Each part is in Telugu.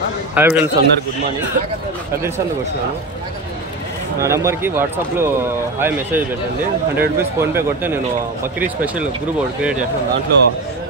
హాయ్ ఫ్రెండ్స్, అందరు గుడ్ మార్నింగ్. కదిరి సందుకు వచ్చినాను. నా నెంబర్కి వాట్సాప్లో హాయ్ మెసేజ్ పెట్టండి. 100 రూపీస్ ఫోన్పే కొడితే నేను బక్రీద్ స్పెషల్ గ్రూప్ ఒకటి క్రియేట్ చేస్తాను. దాంట్లో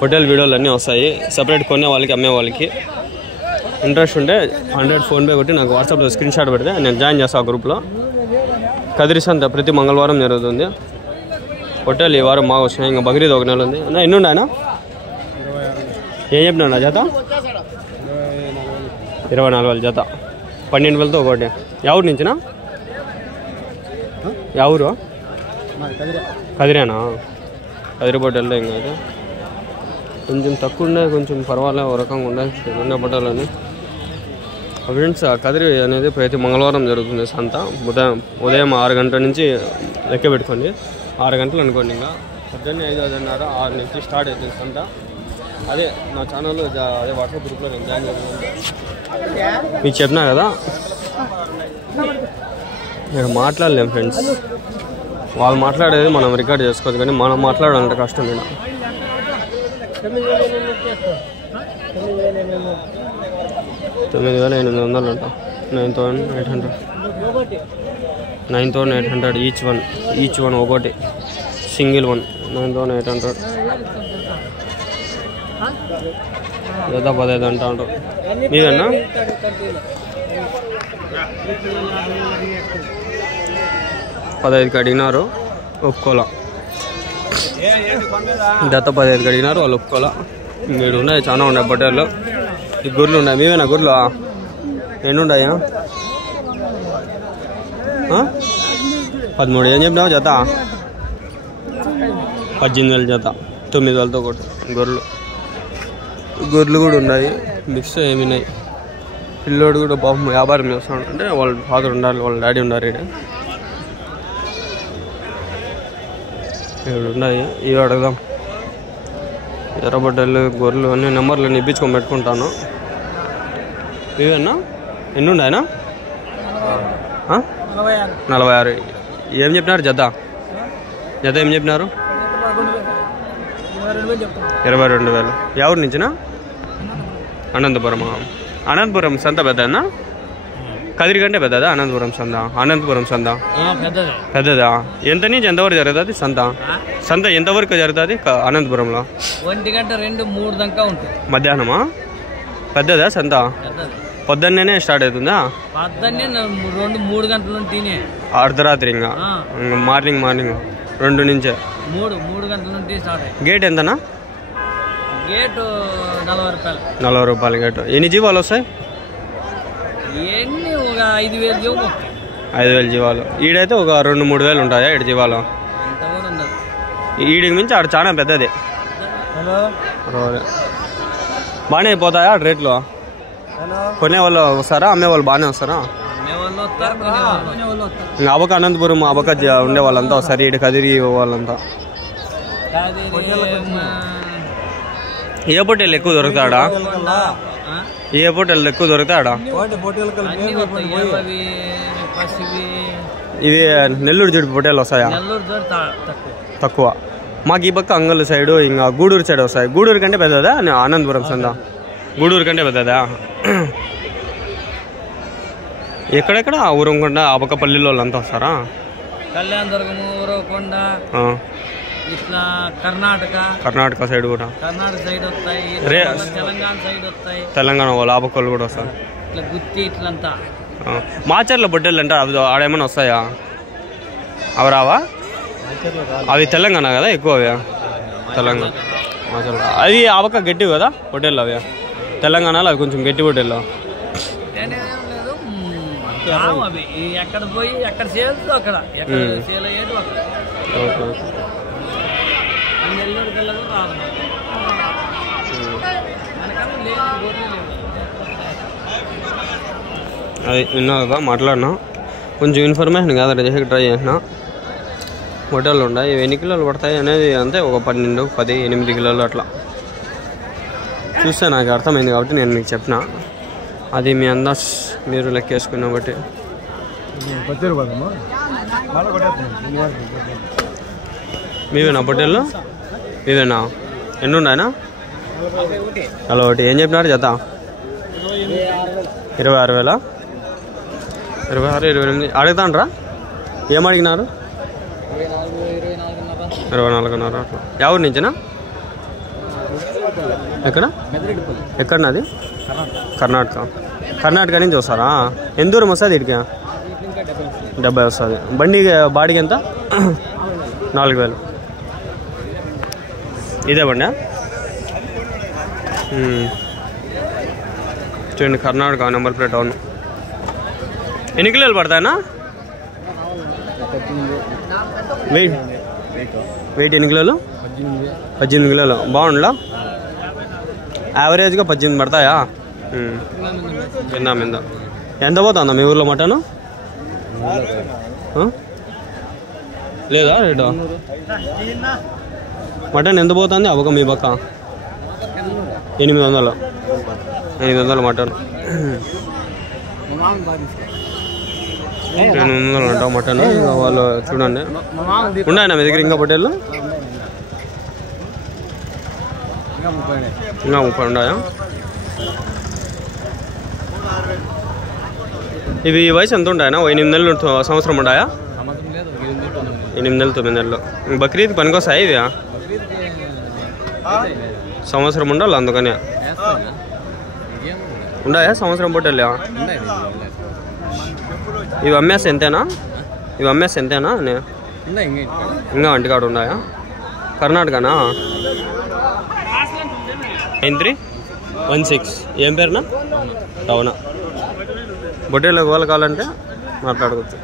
హోటల్ వీడియోలు అన్నీ వస్తాయి. సపరేట్ కొనే వాళ్ళకి, అమ్మే వాళ్ళకి. ఇంట్రెస్ట్ ఉంటే 100 ఫోన్పే కొట్టి నాకు వాట్సాప్లో స్క్రీన్ షాట్ పెడితే నేను జాయిన్ చేస్తాను ఆ గ్రూప్లో. కదిరి సంత ప్రతి మంగళవారం జరుగుతుంది. హోటల్ ఈ వారం బాగా వచ్చినాయి. ఇంకా బక్రీద్ ఒక నెల ఉంది. ఎన్ని ఉండే ఆయన ఏం చెప్పినా జత? 24,000 జత. 12,000తో ఒకటి. ఎవరి నుంచినా? ఎవరు? కదిరేనా? కదిరి బట్టలు ఇంకా అయితే కొంచెం తక్కువ ఉండే, కొంచెం పర్వాలే, ఒక రకంగా ఉండే ఉండే బట్టలని. ఫ్రెండ్స్, కదిరి అనేది ప్రతి మంగళవారం జరుగుతుంది సంత. ఉదయం 6 గంటల నుంచి లెక్క పెట్టుకోండి. 6 గంటలు అనుకోండి. ఇంకా పొద్దున్నే 5, 5:30, 6 నుంచి స్టార్ట్ అవుతుంది సంత. అదే నా ఛానల్లో అదే వాట్సాప్ గ్రూప్లో నేను జాయిన్ చేస్తాను. మీకు చెప్పినా కదా, నేను మాట్లాడలేము ఫ్రెండ్స్. వాళ్ళు మాట్లాడేది మనం రికార్డ్ చేసుకోవచ్చు, కానీ మనం మాట్లాడాలంటే కష్టం. నేను 9,800 అంట. 9,800 9,800 ఈచ్ వన్ ఒకటి సింగిల్ వన్. 9,800 జత 15 అంట అంటారు. మీదన్నా 15కి అడిగినారు, ఒప్పుకోలా. జత 15కి అడిగినారు, వాళ్ళు ఒప్పుకోలా. మీరు ఉన్నాయి, చాలా ఉన్నాయి బట్టలు. ఈ గుర్లు ఉన్నాయి. మీవేనా గుర్లు? ఎన్ని ఉన్నాయా? 13. ఏం చెప్పినావు జత? 18,000 జత. 9,000తో ఒకటి గొర్రెలు కూడా ఉన్నాయి. మిక్స్ ఏమిన్నాయి. పిల్లోడు కూడా పాపం వ్యాపారం చేస్తున్నాడు. అంటే వాళ్ళ ఫాదర్ ఉండాలి, వాళ్ళ డాడీ ఉన్నారు. ఇక్కడ ఉన్నాయి. ఇవి అడగదాం. ఎర్రబడ్డలు, గొర్రెలు అన్ని నెంబర్లు ఇప్పించుకొని పెట్టుకుంటాను. ఇవేనా? ఎన్ని ఉన్నాయనా? 46. ఏం చెప్పినారు జత? ఏం చెప్పినారు? 22,000. ఎవరి నుంచినా? అనంతపురం సంత పెద్దనా? కదిరి కంటే పెద్దదా అనంతపురం సంత? అనంతపురం సంత పెద్దదా? ఎంత నుంచి ఎంతవరకు జరుగుతుంది సంత ఎంతవరకు జరుగుతుంది అనంతపురంలో? 1 గంట 2, 3 దాకా ఉంటుంది. మధ్యాహ్నమా? పెద్దదా సంత? పొద్దున్నే స్టార్ట్ అవుతుందా? పొద్దున్నే 2, 3 గంటల నుండి అర్ధరాత్రి. ఇంకా మార్నింగ్ 2 నుంచే 3 గంటల నుండి స్టార్ట్ అయ్యి. గేట్ ఎంతనా? గేటు 40 రూపాయలు. 40 రూపాయల గేటు. ఎన్ని జీవాలు వస్తాయి? ఎన్ని? ఒక 5,000 జీవాలు. 5,000 జీవాలు. ఈడైతే ఒక 2-3 వేలు ఉంటాయా 7 జీవాలు? ఈడికి మించి ఆడ చాలా పెద్దది. బాగానే అయిపోతాయా రేట్లు? కొనే వాళ్ళు వస్తారా, అమ్మే వాళ్ళు బాగానే వస్తారా? ఇంకా అబక అనంతపురం అబక ఉండే వాళ్ళంతా వస్తారు. ఈడ కదిరి వాళ్ళంతా. ఏ పొట్టేళ్ళు ఎక్కువ దొరుకుతాడా? ఏ పొట్టేళ్ళు ఎక్కువ దొరుకుతాడా? ఇవి నెల్లూరు జుడి పొట్టేళ్ళు వస్తాయా? తక్కువ. మాకు ఈ పక్క అంగల్ సైడు, ఇంకా గూడూరు సైడ్ వస్తాయి. గూడూరు కంటే పెద్దదా అనంతపురం సంత? గూడూరు కంటే పెద్దదా? ఎక్కడెక్కడ? ఊరంకొండ, అబకపల్లిలో వాళ్ళంతా వస్తారా? కళ్యాణదుర్గము, ఊరకొండ, ఇట్లా కర్ణాటక సైడ్ కూడా. కర్ణాటక సైడ్ వస్తాయి. తెలంగాణ సైడ్ వస్తాయి. తెలంగాణ వాళ్ళు ఆపకోళ్ళు కూడా వస్తారు. ఇట్లా గుత్తి ఇట్లంతా. మాచర్ల బొట్టెలు అంటే అవి ఆడేమైనా వస్తాయా? అవి రావా? అవి తెలంగాణ కదా ఎక్కువ. అవి తెలంగాణ మాచర్ల. అవి ఆవక గట్టివి కదా బొట్టెళ్ళు. అవి తెలంగాణలో అవి కొంచెం గట్టి బొట్టెళ్ళు. ఎక్కడ పోయి ఎక్కడ చేయొచ్చు అక్కడ, ఎక్కడ సేల్ అయ్యేది అక్కడ. అది విన్నా కదా, మాట్లాడినా. కొంచెం ఇన్ఫర్మేషన్ గ్యాదర్ చేసి ట్రై చేసిన. హోటళ్ళు ఉన్నాయి. ఇవి ఎన్ని కిలోలు పడతాయి అనేది అంతే, ఒక 12, 10, 8 కిలోలు అట్లా చూస్తే నాకు అర్థమైంది కాబట్టి నేను మీకు చెప్పిన. అది మీ అందాజ్ మీరు లెక్కేసుకున్న బట్టి. మీవేనా పొట్టేళ్ళు? మీవేనా? ఎన్ని ఉన్నాయనా? అలా ఒకటి. ఏం చెప్పినారు జత? 26,000 26, 28 అడుగుతాండ్రా? ఏం అడిగినారు? 24,500 అట్లా. ఎవరి నుంచినా? ఎక్కడనాది? కర్ణాటక నుంచి వస్తారా? ఎంత దూరం వస్తుంది ఇటుక? 70 వస్తుంది. బండి బాడీకి ఎంత? 4,000. ఇదే బండి చూడండి, కర్ణాటక నెంబర్ ప్లేట్. అవును. ఎన్ని కిలోలు పడతాయన్నా? వెయిట్ ఎన్ని కిలోలు? 18 కిలోలు. బాగుండా? యావరేజ్గా 18 పడతాయా? విందా ఎంత పోతుందా మీ ఊర్లో మటను? లేదా రేటు? మటన్ ఎంత పోతుంది ఒక మీ పక్క? 800 మటన్. 800 అంటావు మటన్. వాళ్ళు చూడండి, ఉన్నాయన్నా మీ దగ్గర ఇంకా పొట్టేళ్ళు? ఇంకా 30 ఉన్నాయా? ఇవి వయసు ఎంత ఉంటాయన్నా? 8 నెలలు సంవత్సరం ఉంటాయా? 8 నెలలు 9 నెలలు. బక్రీద్ పనికొస్తాయి ఇవి? సంవత్సరం ఉండాలి, అందుకని ఉన్నాయా సంవత్సరం పొట్టేళ్ళా? ఇవి అమ్మేసి ఎంతేనా? ఇంకా వంటికాడు ఉన్నాయా? కర్ణాటకనా? 9316. ఏం పేరునా? అవునా? బొట్టేళ్ళు గోల కావాలంటే మాట్లాడుకోవచ్చు.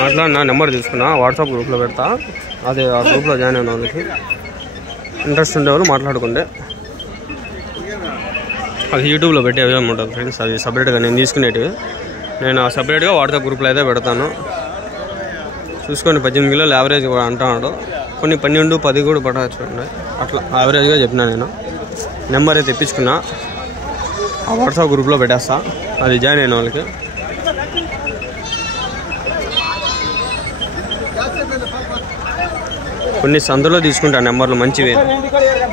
మాట్లాడినా నెంబర్ తీసుకున్నా, వాట్సాప్ గ్రూప్లో పెడతా. అదే ఆ గ్రూప్లో జాయిన్ అయిన వాళ్ళకి ఇంట్రెస్ట్ ఉండేవాళ్ళు మాట్లాడుకుంటే అది యూట్యూబ్లో పెట్టే విధంగా ఉంటుంది ఫ్రెండ్స్. అది సపరేట్గా నేను తీసుకునేటివి. నేను సపరేట్గా వాట్సాప్ గ్రూప్లో అయితే పెడతాను. చూసుకొని 18 కిలోలు యావరేజ్ కూడా అంటున్నాడు. కొన్ని 12, 10 కూడా పడవచ్చు చూడండి. అట్లా యావరేజ్గా చెప్పినా. నేను నెంబర్ అయితే తెప్పించుకున్నా, ఆ వాట్సాప్ గ్రూప్లో పెట్టేస్తా. అది జాయిన్ అయిన వాళ్ళకి. కొన్ని సందులో తీసుకుంటా నెంబర్లు మంచివి.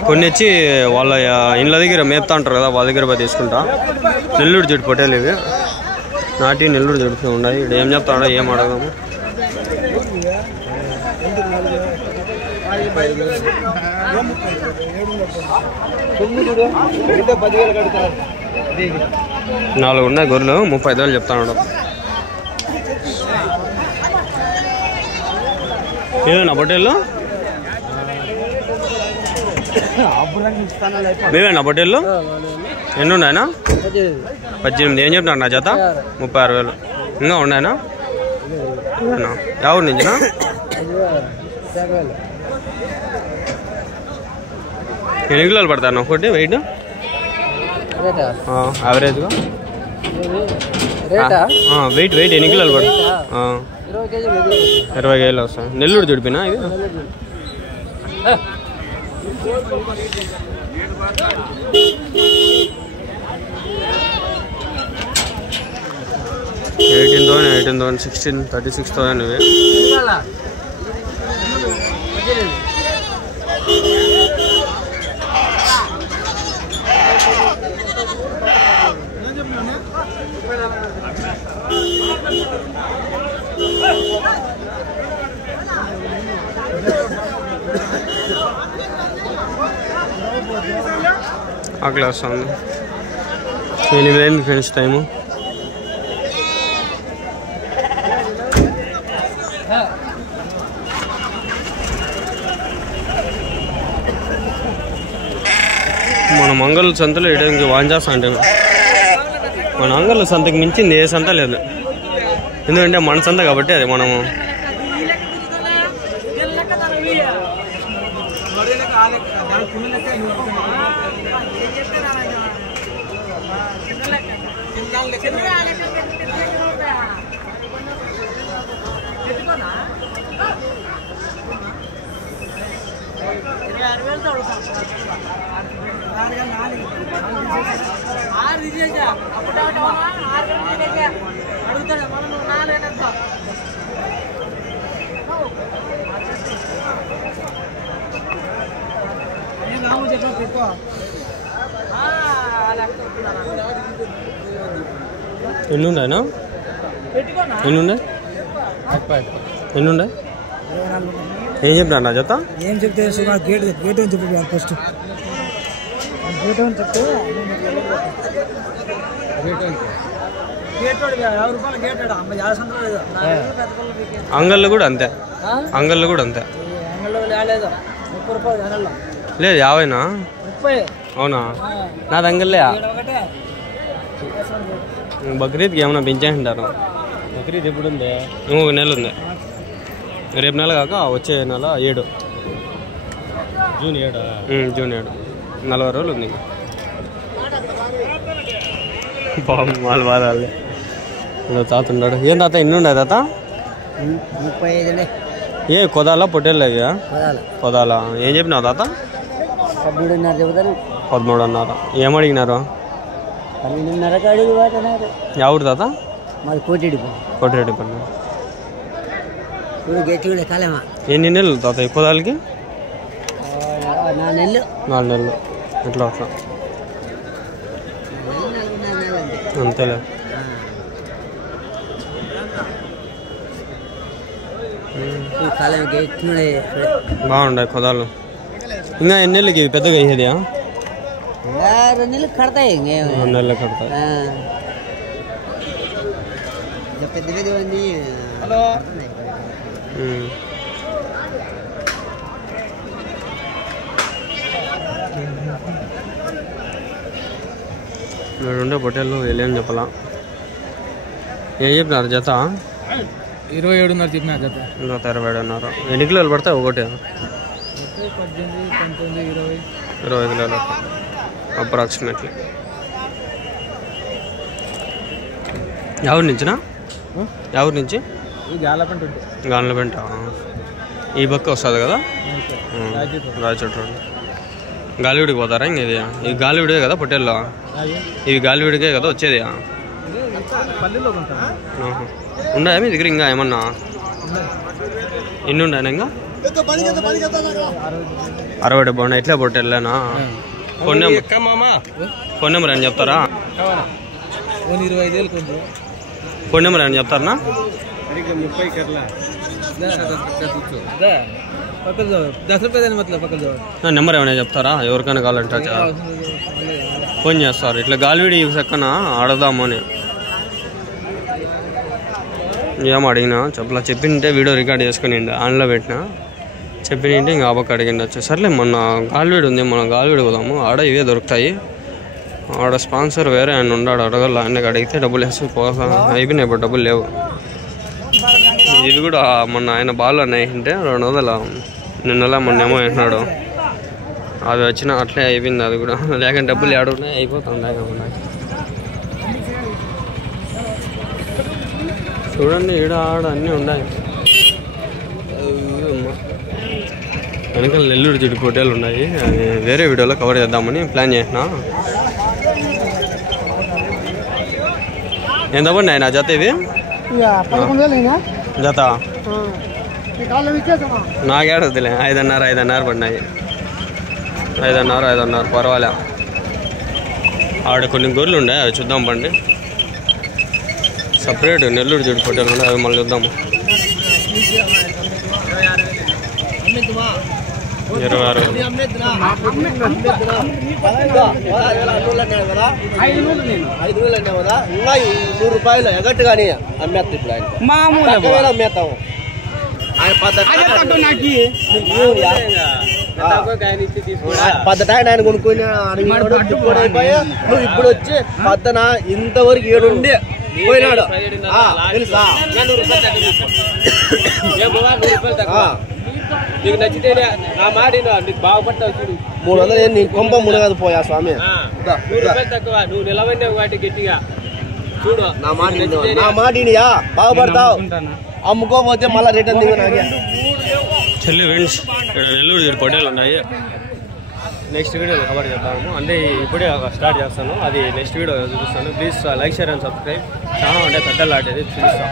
కొన్ని వచ్చి వాళ్ళ ఇండ్ల దగ్గర మేపుతా ఉంటారు కదా, వాళ్ళ దగ్గర పోయి తీసుకుంటా. నెల్లూరు జుట్టు పొట్టేలు ఇవి, నాటి నెల్లూరు జుట్టు ఉన్నాయి. ఇక్కడ ఏం చెప్తాడో ఏం అడగదాము. నాలుగు ఉన్నాయి గొర్రెలు, 35,000 చెప్తాడు. ఏమేనా పొట్టేళ్ళు? మేమేనా పొట్టేళ్ళు? ఎన్ని ఉన్నాయనా? 18. ఏం చెప్తున్నా నా జత? 36,000. ఇంకా ఉన్నాయనా? ఎవరి నుంచినా? ఎన్ని కిలోలు పడతాను ఒకటి వెయిట్ యావరేజ్గా? వెయిట్ ఎన్ని కిలోలు పడతా? 20 కేజీలు వస్తాయి. నెల్లూరు జుడిపినా ఇది? $18,000, 16,000, 36,000 ఇవి. ఆకలి వస్తుంది. 8 అయింది ఫ్రెండ్స్ టైము. మన మంగళ సంతలో ఇటు వాంజాస్ అంటే మన అంగళ్ళ సంతకు మించింది ఏ సంత లేదు. ఎందుకంటే మన సంత కాబట్టి అది మనము ఎన్నుండేనా ఎన్నుండే ఎన్నుండే ఏం చెప్పినా నా జత ఏం చెప్తే గేట్ గేట్ అని చెప్పి ఫస్ట్ గేట్ అని చెప్తే అంగళ్ళు కూడా అంతే అంగళ్ళు కూడా అంతే లేదు 50నా అవునా నాది అంగళ్ళే బక్రీద్కి ఏమన్నా పెంచేసింటారు బక్రీద్ ఎప్పుడు ఉంది ఇంకొక నెల ఉంది రేపు నెల కాక వచ్చే నెల 7 జూన్ 7 40 రోజులు ఉంది బాగుంది వాళ్ళు బాధాలే తాత ఉన్నాడు ఏం తాత ఎన్ని ఉండే తాత 35 ఏ కొదాలా పొట్టేళ్ళ కొదాలా ఏం చెప్పినావు తాత 13.5 చెబుతాను 13.5 ఏమడిగినారు 12.5 అడిగి పోతున్నారు ఎవరు తాత మాది కోటిరెడ్డి పన్ను ఇప్పుడు గట్టి కూడా కాలేమా ఎన్ని నెలలు తాత ఈ పొదాలకి 4 నెలలు 4 నెలలు ఎట్లా అట్లా అంతేలే కాలం గట్టి బాగుండే కొదాలు ఇంకా ఎన్ని నెలలకి ఇది పెద్దగా అయ్యేది 2 నెలలు కడతాయి 2 నెలలు కడతాయి పెద్ద పెద్దవన్నీ ఉండే పొట్టేళ్ళు వెళ్ళేమని చెప్పాలా ఏం చెప్పినారు జత 27.5 చెప్పిన జత 27.5 ఎన్ని కిలోలు పడతాయి ఒకటి 20 కిలోలు అప్రాక్సిమేట్లీ ఎవరి నుంచినా ఎవరి నుంచి గాన్లపెంట ఈ పక్క వస్తుంది కదా రాయచోట రోడ్ గాలివిడికి పోతారా ఇంక ఇది ఈ గాలివిడే కదా పొట్టేల్లో ఇవి గాలివిడికే కదా వచ్చేది ఉన్నాయా మీ దగ్గర ఇంకా ఏమన్నా ఎన్ని ఉన్నాయా ఇంకా 60-70 ఉన్నాయి ఎట్లా పొట్టేళ్ళేనా ఫోన్ నెంబర్ అని చెప్తారా ఫోన్ నెంబర్ అని చెప్తారా నెంబర్ ఏమైనా చెప్తారా ఎవరికైనా కావాలంటే ఫోన్ చేస్తారు ఇట్లా గాలివిడి చక్కన ఆడదాము అని ఏం అడిగినా చెప్పలా చెప్పింటే వీడియో రికార్డ్ చేసుకుని ఆన్లో పెట్టినా చెప్పినంటే ఇంకా ఆపక్క అడిగిండొచ్చు సర్లే మొన్న గాలివిడి ఉంది మనం గాలివిడి పోదాము ఆడ ఇవే దొరుకుతాయి ఆడ స్పాన్సర్ వేరే ఆయన ఉన్నాడు అడగల ఆయనకి అడిగితే డబ్బులు వేసి పోతా అయిపోయినాయి ఇప్పుడు డబ్బులు లేవు ఇవి కూడా మొన్న ఆయన బాల్ అన్నాయి అంటే 200 నిన్నలా మొన్నేమో అంటున్నాడు అవి వచ్చినా అట్లే అయిపోయింది అది కూడా లేకపోతే డబ్బులు ఏడున్నాయి అయిపోతుంది లేకుండా చూడండి ఈడ ఆడ అన్నీ ఉన్నాయి వెనకాల నెల్లూరు జిడ్డు పొట్టేలు ఉన్నాయి అది వేరే వీడియోలో కవర్ చేద్దామని ప్లాన్ చేసిన ఎంత పడినాయి నా జత ఇవి జత నాకేడొద్దులే 5.5 పడినాయి 5.5 పర్వాలే ఆడ కొన్ని గొర్రెలు ఉండే అవి చూద్దాం పండి సపరేట్ నెల్లూరు జిడ్డు పొట్టేలు ఉన్నాయి అవి మళ్ళీ చూద్దాము 26 రూపాయలు ఎగట్టు కానీ అమ్మేస్తా ఇప్పుడు ఆయన మామూలు అమ్మేస్తాము పద్దటాయన ఆయన కొనుక్కొని నువ్వు ఇప్పుడు వచ్చి పద్దన ఇంతవరకు 7 ఉండి పోయినాడు తెలుసా నీకు నచ్చితేనే నా మాట నీకు బాగుపడతావు చూడు 300 నీ కొంప మునగదు పోయా స్వామి తక్కువ నువ్వు నిలబడినావు వాటి గట్టిగా చూడు నా మాట బాగుపడతావు అమ్ముకోపోతే మళ్ళీ రిటర్న్ దిగు నాకే చెల్లి ఫ్రెండ్స్ నెల్లూరు పొట్టేలు ఉన్నాయి నెక్స్ట్ వీడియోలో కవర్ చేద్దాము. అంటే ఇప్పుడే స్టార్ట్ చేస్తాను, అది నెక్స్ట్ వీడియో చూపిస్తాను. Please like, share and subscribe. చాలా అంటే పెద్ద లాట్ ఇది చూపిస్తాను.